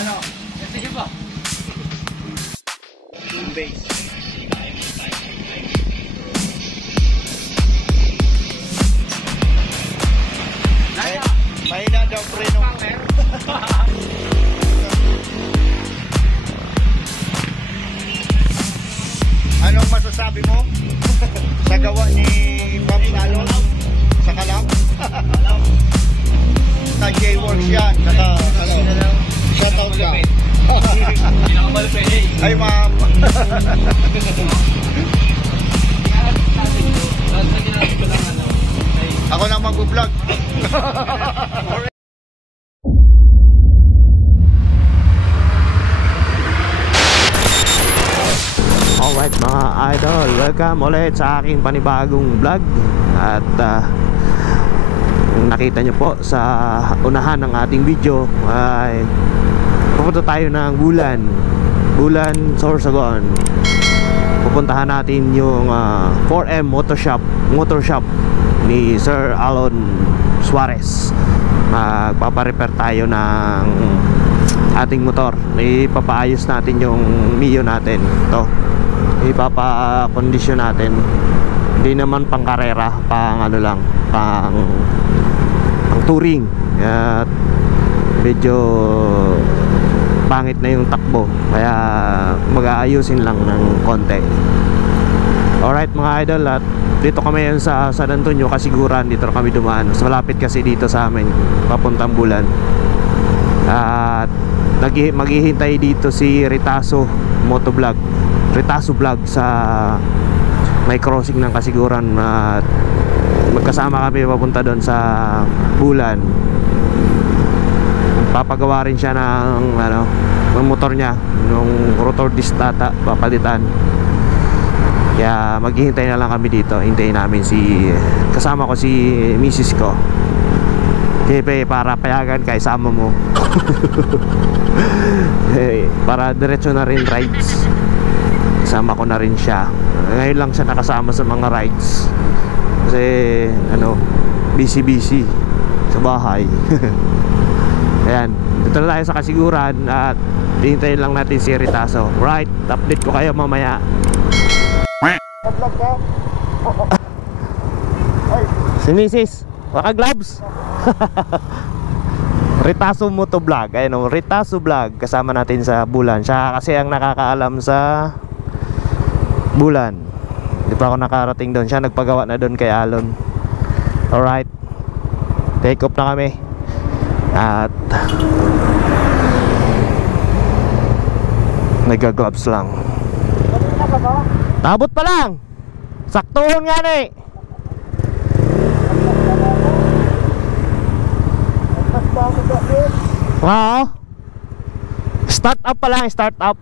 Ano? Sige ba? Home base. Mahina daw preno. Anong masasabi mo sa gawa ni Bob Salon sa Calab? Sa J-Works yan. Saka ano, shoutout ka. Ay ma'am. Ako na mag-vlog. Alright mga idol, welcome ulit sa aking panibagong vlog. At nakita nyo po sa unahan ng ating video ay pupunta tayo ng Bulan, Sorsogon. Pupuntahan natin yung 4M motor shop ni Sir Alon Suarez. Magpaparepair tayo ng ating motor. Ipapaayos natin yung Mio natin. Ito, ipapakondisyon natin. Hindi naman pang karera, pang ano lang, pang touring. At medyo pangit na yung takbo, kaya mag-aayusin lang ng konti. Alright mga idol, at dito kami yan sa San Antonio, Kasiguran. Dito kami dumaan, so malapit kasi dito sa amin papuntang Bulan. At maghihintay dito si Ritaso Motovlog, Ritaso Vlog sa may crossing ng Kasiguran. At magkasama kami papunta doon sa Bulan. Papagawa rin siya ng ano, ng motor niya, ng rotor disc data papalitan. Kaya maghihintay na lang kami dito. Hintayin namin kasama ko si misis ko. Siyempre para payagan ka, isama mo. Para diretso na rin rides. Isama ko na rin siya. Ngayon lang siya nakasama sa mga rides. Kasi ano, busy sa bahay. Ayan, dito na tayo sa Kasiguran at hintayin lang natin si Ritaso. Right, update ko kayo mamaya. Si Mrs. Waka gloves. Ritaso Motovlog. Ayun o, Ritaso Vlog. Kasama natin sa Bulan. Siya kasi ang nakakaalam sa Bulan. Di pa ako nakarating doon. Siya nagpagawa na doon kay Alon. Alright, take off na kami. At nagka-gloves lang. Tabot pa lang. Saktuhon nga na eh. Wow. Start up pa lang, start up.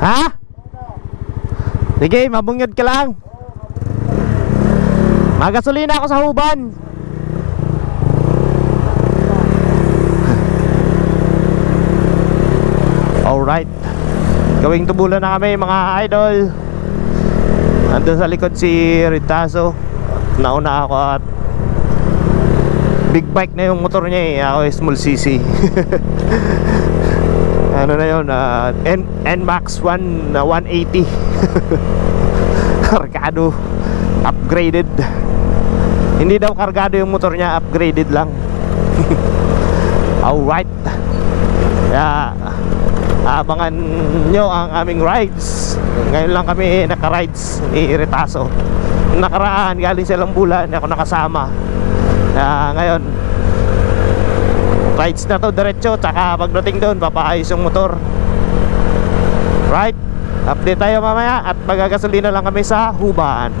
Ha? Sige, mabungyod ka lang. Magasolina ako sa Huban. Alright, going to Bulan na kami mga idol. Nandun sa likod si Ritaso. Nauna ako at big bike na yung motor niya eh. Ako small cc. Ano na yun, NMAX 1 180. Kargado, upgraded. Hindi daw kargado yung motor niya, upgraded lang. Alright, kaya abangan nyo ang aming rides. Ngayon lang kami naka-rides ni Ritaso. Nakaraan galing silang Bulan, ako nakasama. Ngayon rides na to diretso, tsaka pagdating doon papaayos yung motor. Right, update tayo mamaya at magagasolina lang kami sa Huban.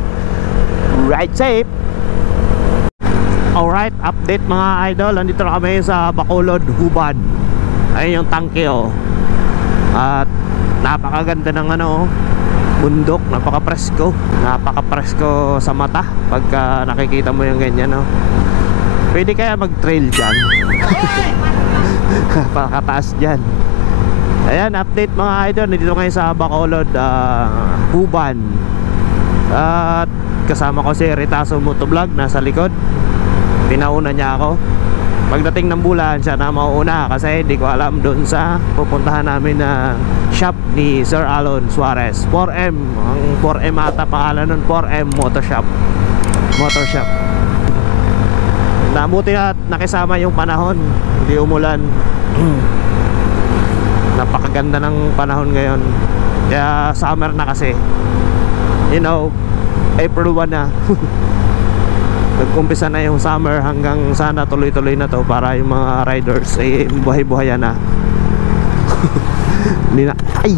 Ride safe. Alright, update mga idol. Nandito na kami sa Bacolod, Huban. Ayun yung tangke oh. At napakaganda ng ano, bundok, napaka-presko. Napaka-presko sa mata pagka nakikita mo yung ganyan oh. Pwede kaya mag-trail dyan. Pakataas dyan. Ayan, update mga idol. Nandito ngayon sa Bacolod, Huban. At kasama ko si Ritaso Motovlog, nasa likod. Pinauna niya ako. Pagdating ng bulan, siya na mauuna kasi hindi ko alam doon sa pupuntahan namin na shop ni Sir Alon Suarez. 4M, ang 4M ata pangalan nun, 4M Motor Shop. Nabuti na nakisama yung panahon, hindi umulan. Napakaganda ng panahon ngayon. Kaya summer na kasi. You know, April 1 na. Nagkumpisa na yung summer, hanggang sana tuloy-tuloy na to para yung mga riders ay buhay-buhayan na. Hindi na. Ay!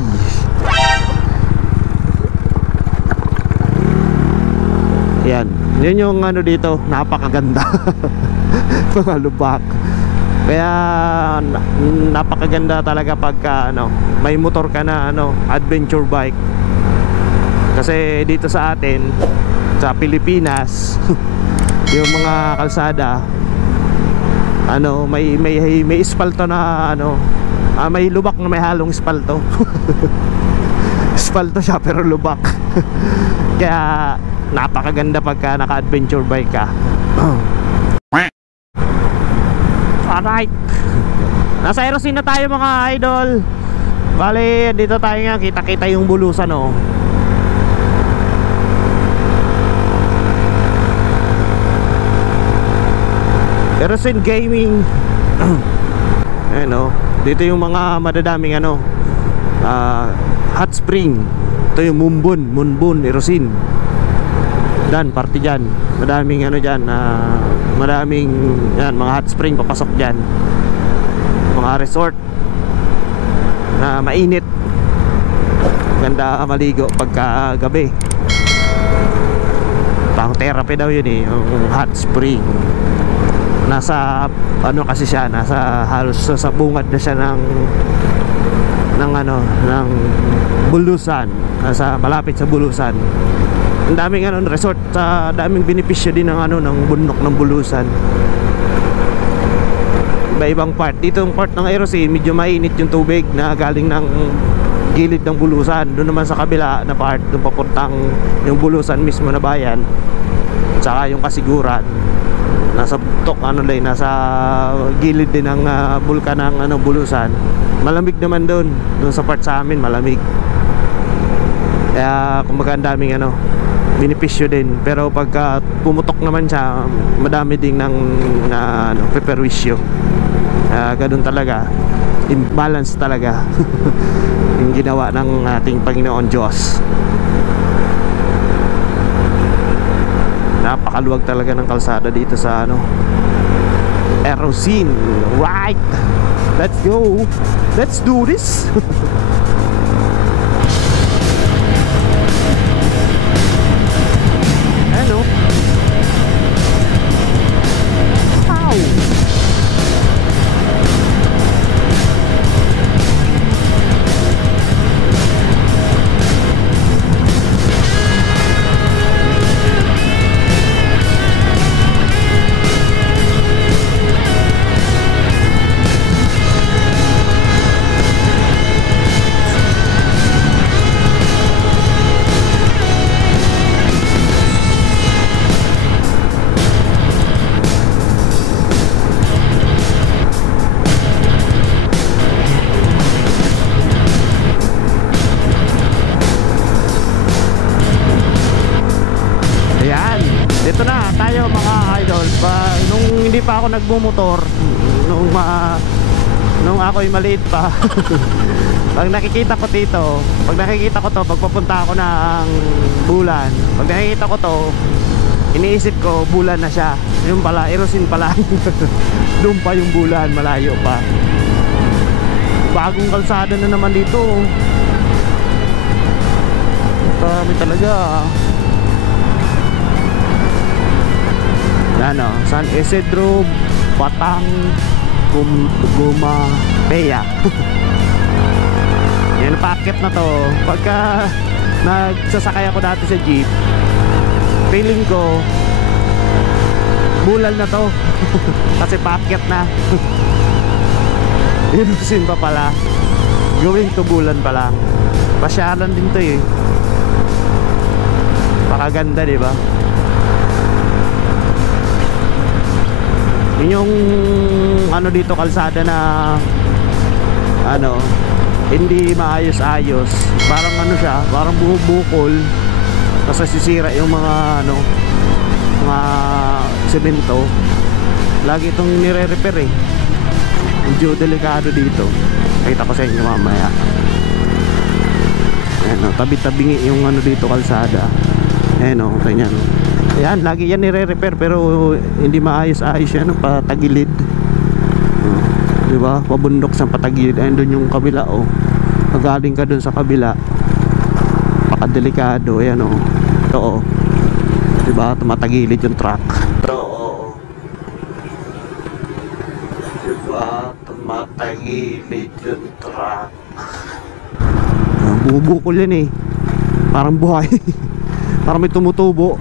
Yan. Yun yung ano dito, napakaganda. Mga lubak. Kaya napakaganda talaga pagka may motor ka na adventure bike. Kasi dito sa atin, sa Pilipinas, yung mga kalsada may espalto na may lubak na may halong espalto. Espalto siya pero lubak. Kaya napakaganda pagka naka-adventure bike ka. Alright, nasa Aerosine na tayo mga idol. Bale, dito tayo nga, kita-kita yung bulusan Aerosine Gaming. Ayan dito yung mga madadaming hot spring. Ito yung Munbun Aerosine. Dan, party dyan. Madaming dyan, madaming yan, mga hot spring papasok dyan. Mga resort na mainit. Ganda maligo pagka gabi. Pang therapy daw yun yung hot spring. Nasa kasi siya, nasa halos sa bungad na siya ng Bulusan. Nasa malapit sa Bulusan. Ang daming resort, sa daming benepisyo din ng bundok ng Bulusan. Iba-ibang part. Dito yung part ng Aerosine, medyo mainit yung tubig na galing ng gilid ng Bulusan. Doon naman sa kabila na part, doon papuntang yung Bulusan mismo na bayan, tsaka yung Kasiguran, nasa buktok nasa gilid din ng bulkan ng Bulusan. Malamig naman doon sa part sa amin, malamig. Kaya kumbaga ang daming benepisyo din. Pero pagka pumutok naman siya, madami ding ng preperwisyo. Ganun talaga, imbalance talaga. Yung ginawa ng ating Panginoon Diyos. Napakaluwag talaga ng kalsada dito sa Aerosine. Right, let's go, let's do this. Dito na tayo mga idol. Nung hindi pa ako nagmumotor, nung ako'y maliit pa, pag nakikita ko to, pag papunta ako ng Bulan, pag nakikita ko to, iniisip ko Bulan na siya. Yung pala, Aerosine pala. Doon pa yung Bulan, malayo pa. Bagong kalsada na naman dito. Dami talaga. San Isidro, Batang, Gumapea. Yan, packet na to. Pagka nagsasakay ako dati sa jeep, feeling ko Bulan na to. Kasi packet na. Aerosine pa pala. Going to Bulan pa lang. Pasyalan din to Pakaganda, di ba? Yun yung ano dito kalsada na ano, hindi maayos-ayos. Parang ano siya, parang bubukol. Tapos sisira yung mga ano, mga semento. Lagi itong nire-repair eh. Medyo delikado dito. Kita ko sa inyo mamaya. Ayan o, tabi-tabingi yung ano dito kalsada. Ayan o, ganyan o. Ayan, lagi yan nire-repair pero hindi maayos-ayos yan, patagilid. Diba? Pabundok sa patagilid. Ayan doon yung kabila o. Pagaling ka doon sa kabila, pakadelikado. Ayan o. Ito o. Diba? Tumatagilid yung truck. Ito o. Diba? Tumatagilid yung truck. Bumubukol yan eh. Parang buhay. Parang may tumutubo.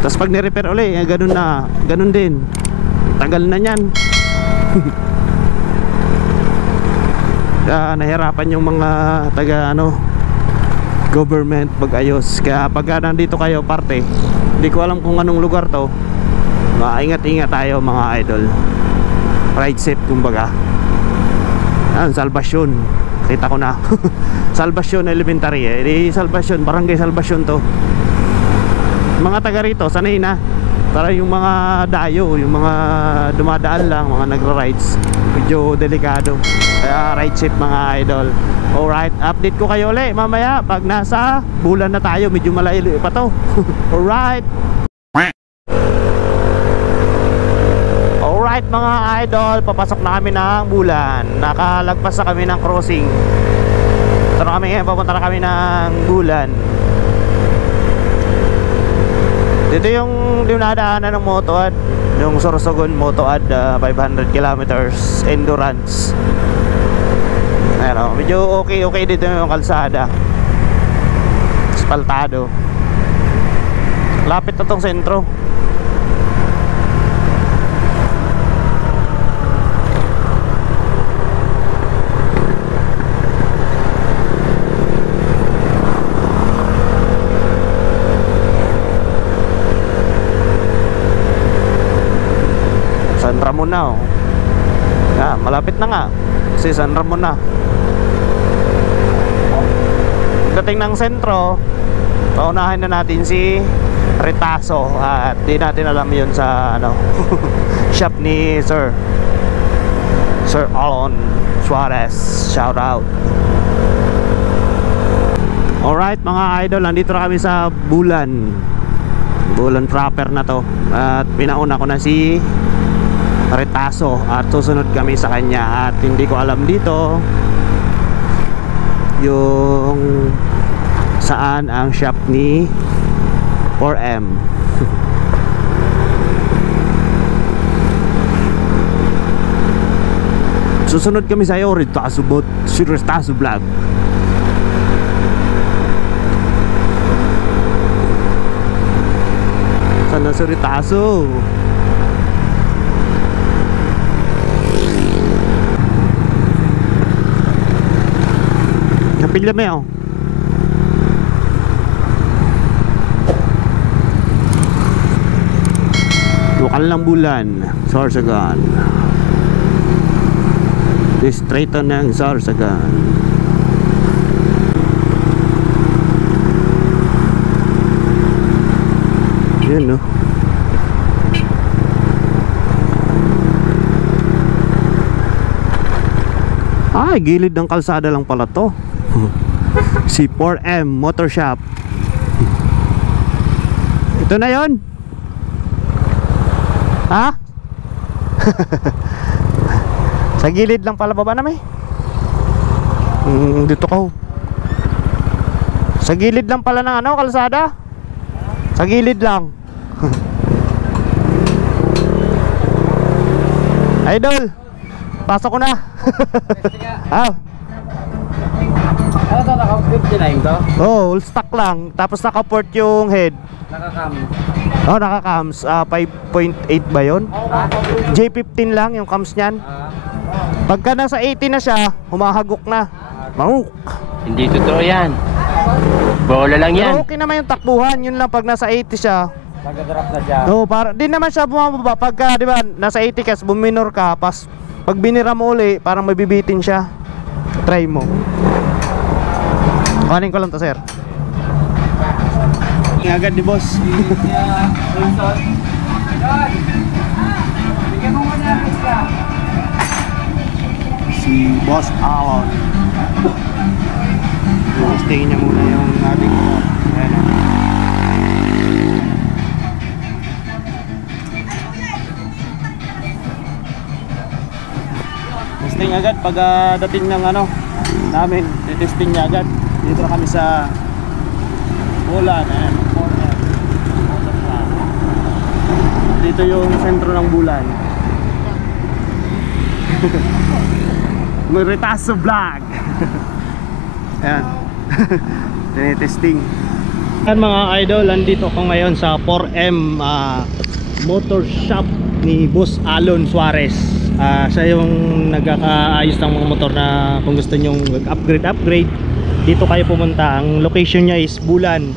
Tapos pag nirepair ulit, ganun na. Ganun din. Tagal na yan. Kaya nahirapan yung mga taga ano, government pag-ayos. Kaya pag nandito kayo parte, hindi ko alam kung anong lugar to, maingat-ingat tayo mga idol. Ride safe kumbaga. Yan, Salvacion. Kita ko na. Salvacion Elementary eh. Di Salvacion, Barangay Salvacion to. Mga taga rito, sanay na. Para yung mga dayo, yung mga dumadaan lang, mga nagra-rides, medyo delikado. Kaya ride safe mga idol. Alright, update ko kayo ulit mamaya pag nasa bulan na tayo. Medyo malayo pa to. Alright. Alright mga idol, papasok na kami ng bulan. Nakalagpas na kami ng crossing. Ito na kami ngayon, papunta na kami ng bulan. Dito yung dinadaanan ng Motoad, yung Sorsogon Motoad, 500 kilometers endurance. Ayan, medyo okay dito yung kalsada. Aspaltado. Lapit na tong sentro. San Ramon na oh. Malapit na nga. Kasi San Ramon na. Dating ng sentro, paunahin na natin si Retaso. At di natin alam yun sa ano shop ni Sir Alon Suarez. Shout out. Alright mga idol, nandito na kami sa Bulan proper na to. At pinauna ko na si Retaso at susunod kami sa kanya. At hindi ko alam dito yung saan ang shop ni 4M. Susunod kami sa iyo, Retaso Vlog. Sana si Retaso. Kapilya mo yun. Lokal ng Bulan, Sorsogon. Distrito ng Sorsogon. Yun no. Ay, gilid ng kalsada lang pala to. Si 4M Motor Shop. Ito na yon. Ha? Sa gilid lang pala, baba na may. Dito ko. Sa gilid lang pala ng ano, kalsada. Sa gilid lang. Idol, pasok ko na. Ano to, naka-59 to? Oh, all stock lang. Tapos naka-port yung head. Naka-cam. Oh, naka-cams. 5.8 ba yun? J15 lang yung cams niyan. Pagka nasa 80 na siya, humahagok na. Mahuk. Hindi totoo yan. Bola lang yan. Pero okay naman yung takbuhan. Yun lang, pag nasa 80 siya, Nag-drop na siya. Oo, di naman siya bumababa. Pagka, di ba, nasa 80 ka, buminor ka, pas pag binira mo uli, parang mabibitin siya. Try mo. Kuhanin ko lang to, sir. Agad ni boss. Si Boss Alon. Stay niya muna yung ating ayan o. Testing agad pag dating ng ano namin, testing niya agad. Dito na kami sa Bulan. Ayan, dito yung sentro ng Bulan. Meritaso vlog. Ayan. Tinitesting. Ayan mga idol, andito ako ngayon sa 4M Motor Shop ni Boss Alon Suarez. Siya yung nagkakaayos ng mga motor na kung gusto nyong upgrade dito kayo pumunta. Ang location niya is Bulan,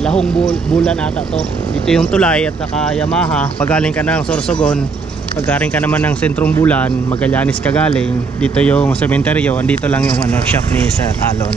Lahong Bulan ata to. Dito yung tulay at saka Yamaha. Pagaling ka ng Sorsogon, paggaling ka naman ng sentrong Bulan, Magallanes ka galing, dito yung sementeryo. Andito lang yung ano, shop ni Sir Alon.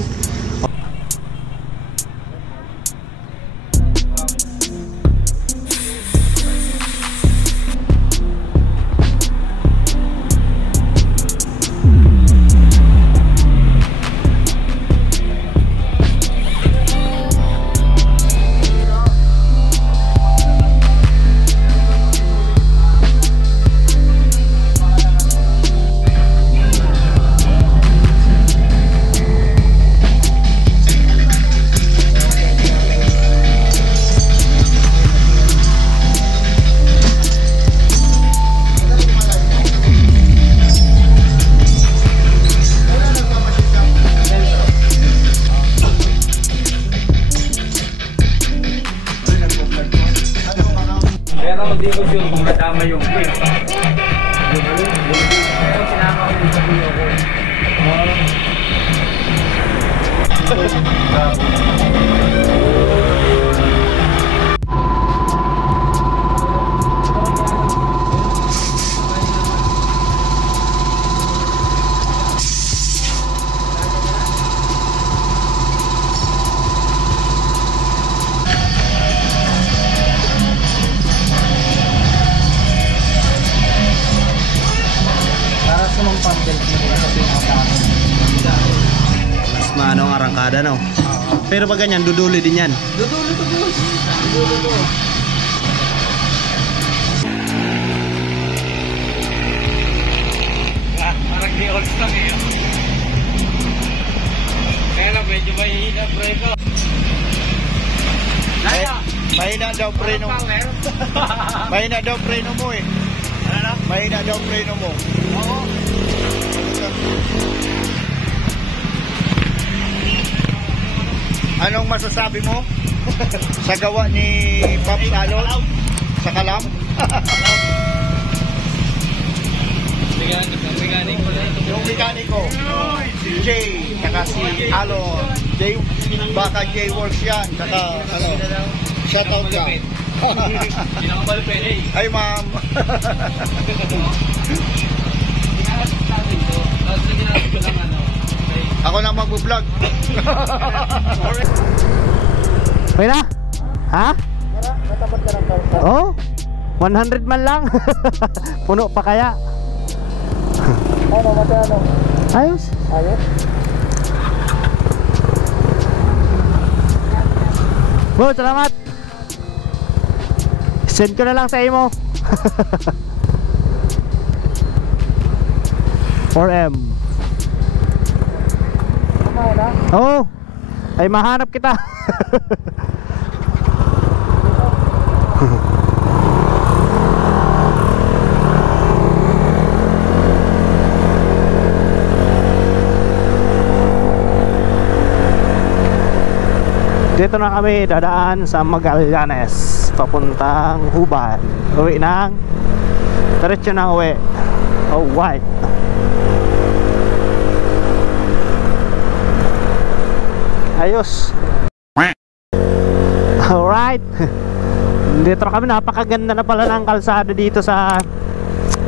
Pero hindi ko sure kung katama yung quick. Pero sinama ko yung sabi ko. Mas maano ang arangkada, no? Pero pag ganyan, duduli din yan. Dudulo to, boss. Dudulo to. Parang di all stock eh. Kaya lang medyo mahihina preno. Mahina daw preno. Mahina daw preno mo eh. Ano? Mahina daw preno mo. Oo. Anong masasabi mo sa gawa ni Pops Alon sa Kalam? Yung mekaniko, si Jay, saka si Alon, Jay, baka Jay Works yan, saka ano, shoutout ka. Ay ma'am. Ako na mag-vlog. Okay na? Ha? Natapat ka ng kalsa. Oh, 100 man lang. Puno pa kaya? Ano, ano? Ayos. Ayos? Bro, salamat. Send ko na lang sa imo. 4M. Oo. Ay mahanap kita. Dito na kami dadaan sa Magallanes papuntang Huban. Uwi ng diretso na uwi. Oh, white. Ayos. Alright. Dito kami, napakaganda na pala ng kalsada dito sa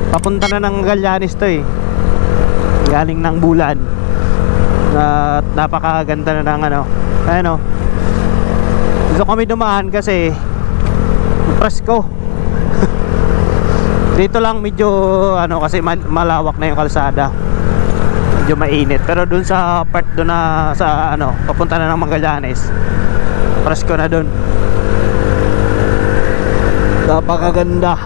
papunta na ng Magallanes to eh. Galing ng Bulan. At napakaganda na ng ano. Ayun o. Dito kami dumaan kasi presko. Dito lang medyo ano kasi malawak na yung kalsada. Medyo mainit. Pero dun sa part dun na sa ano, papunta na ng Magallanes, presko na dun. Napakaganda.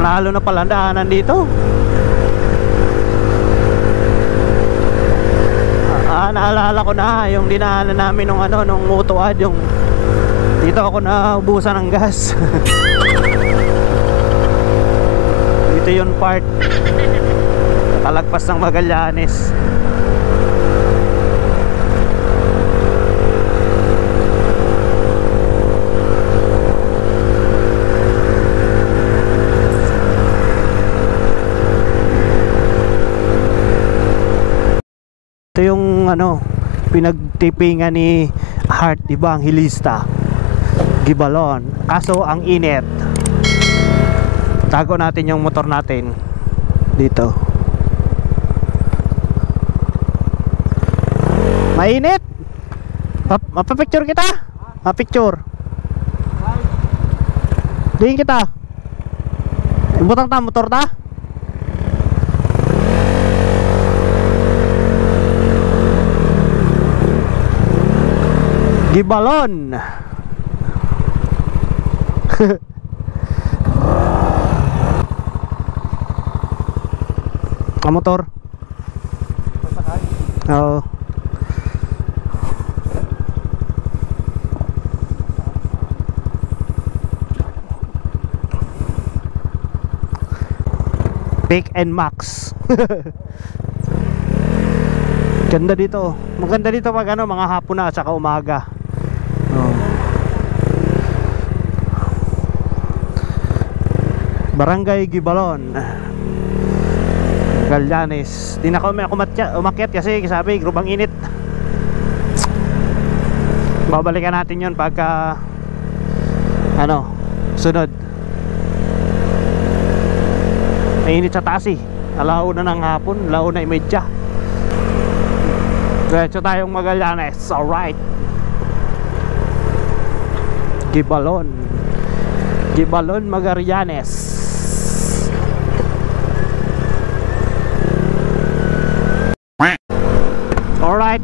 Panalo na pala daanan dito. Naalala ko na yung dinaanan namin nung ano, nung Mutuad, yung dito ako naubusan ng gas. Dito yung part kalagpas ng Magallanes. Ito yung ano, pinagtipingan ni Heart, diba, ang hilista Gibalon. Kaso ang init. Tago natin yung motor natin dito. Mainit. Mapapicture kita? Mapicture. Diin kita. Butang ta motor ta? Gibalon. Ang motor. Oo. Pick and Max. Ganda dito. Maganda dito pag ano, mga hapon na at saka umaga. Barangay Gibalon, Magallanes. Di na kami umakyat kasi sabi grubang init. Babalikan natin yun pagka ano, sunod. Mainit sa taas eh. Alauna ng hapon, alauna 30. Diretso tayong Magallanes. Alright. Gibalon, Gibalon, Magallanes. Alright.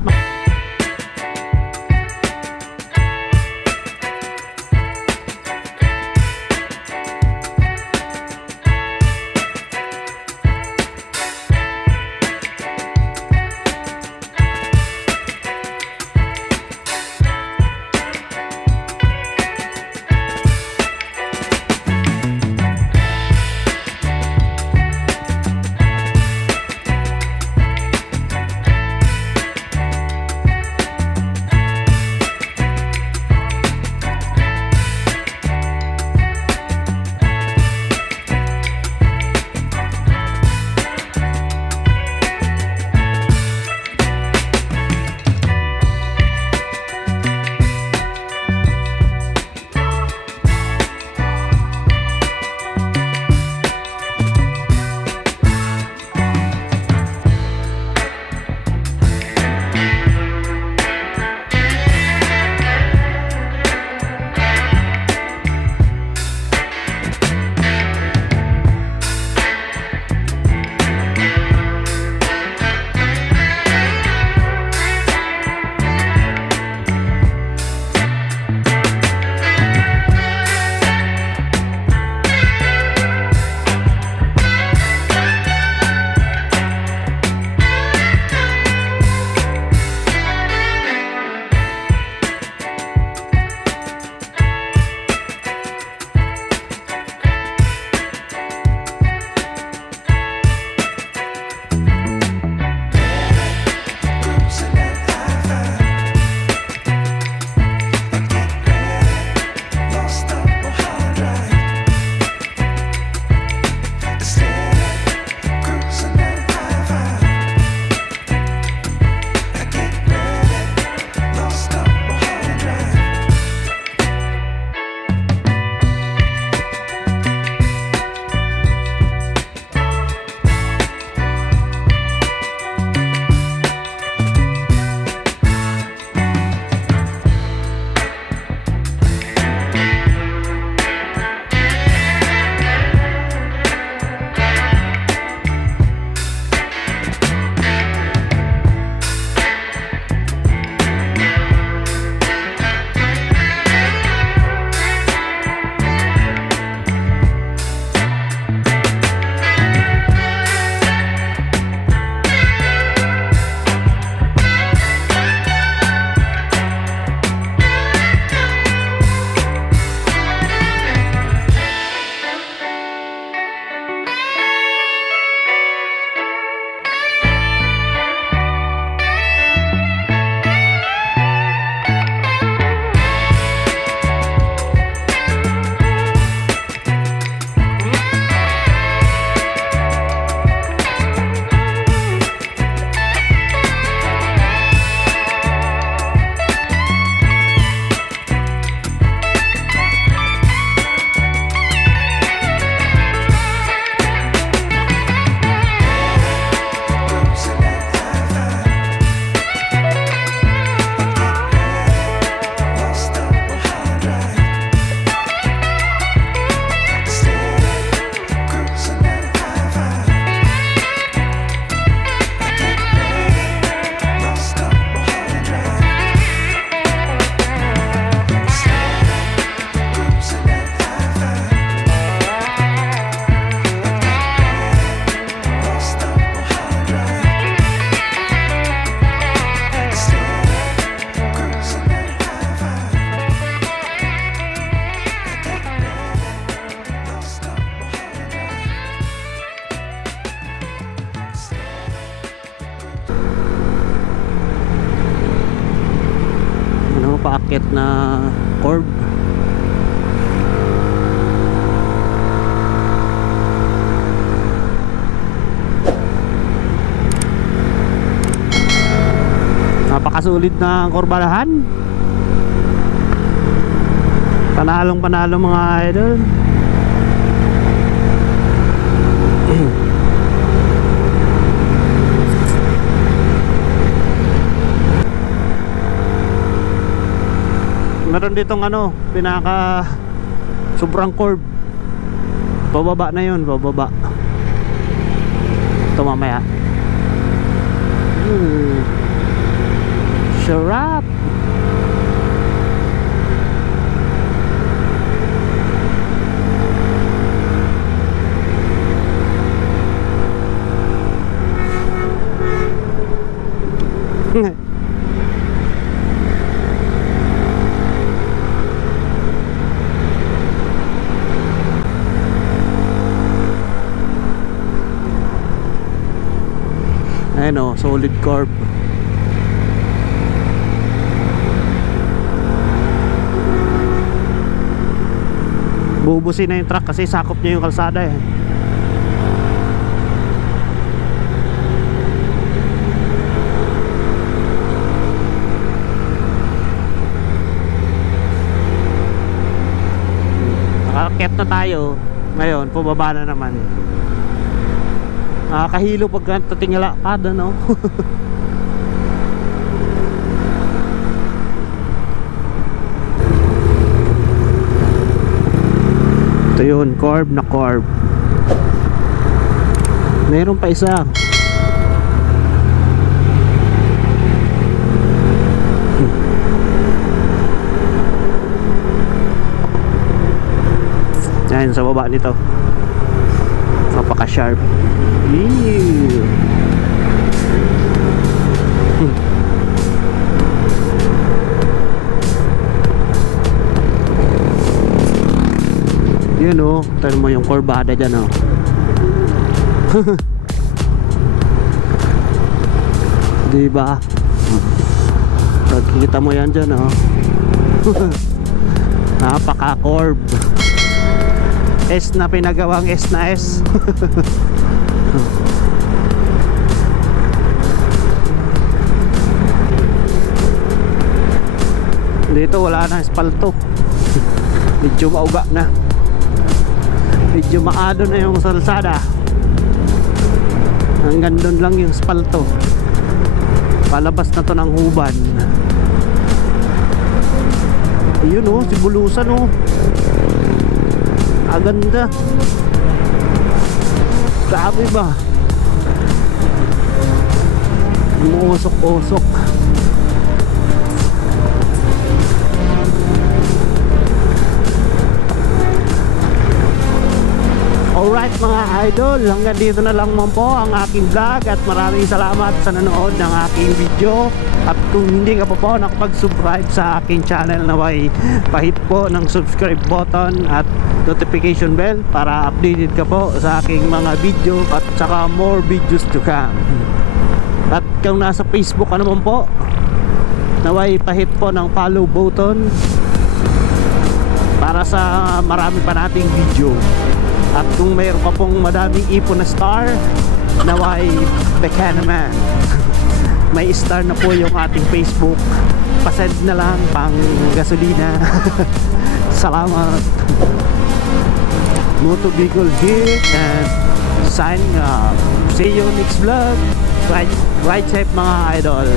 paakyat na curb. Napakasulit na kurbadahan. Panalong panalo mga idol. Meron ditong ano, pinaka sobrang curve. Pababa na yun, pababa. Ito mamaya. Sarap. Ayan o, solid curve. Bubusin na yung truck kasi sakop niya yung kalsada eh. Nakakit na tayo. Ngayon, pababa na naman. Nakakahilo pag tatingala kada, no? Ito yun, curve na curve. Meron pa isa. Ayan, sa baba nito. Napaka-sharp. Yun o, tignan mo yung kurbada dyan o. Diba? Pagkikita mo yan dyan o. Napaka-curve. S na pinagawang S na S. Dito wala na espalto. Medyo mauga na. Medyo maado na yung salsada. Hanggang doon lang yung espalto. Palabas na to ng Huban. Ayun o, si Bulusan o. Aganda. Grabe ba? Umusok-usok. Alright mga idol, hanggang dito na lang man po ang aking vlog at maraming salamat sa nanood ng aking video. At kung hindi ka pa po nakapag-subscribe sa aking channel, naway pahit po ng subscribe button at notification bell para updated ka po sa aking mga video at saka more videos to come. At kung nasa Facebook ka naman po, naway pahit po ng follow button para sa marami pa nating video. At kung mayroon ka pong madaming ipon na star, naway beka naman. May star na po yung ating Facebook. Pasend na lang pang gasolina. Salamat. Moto Bicol here and signing up. See you next vlog. Ride safe mga idol.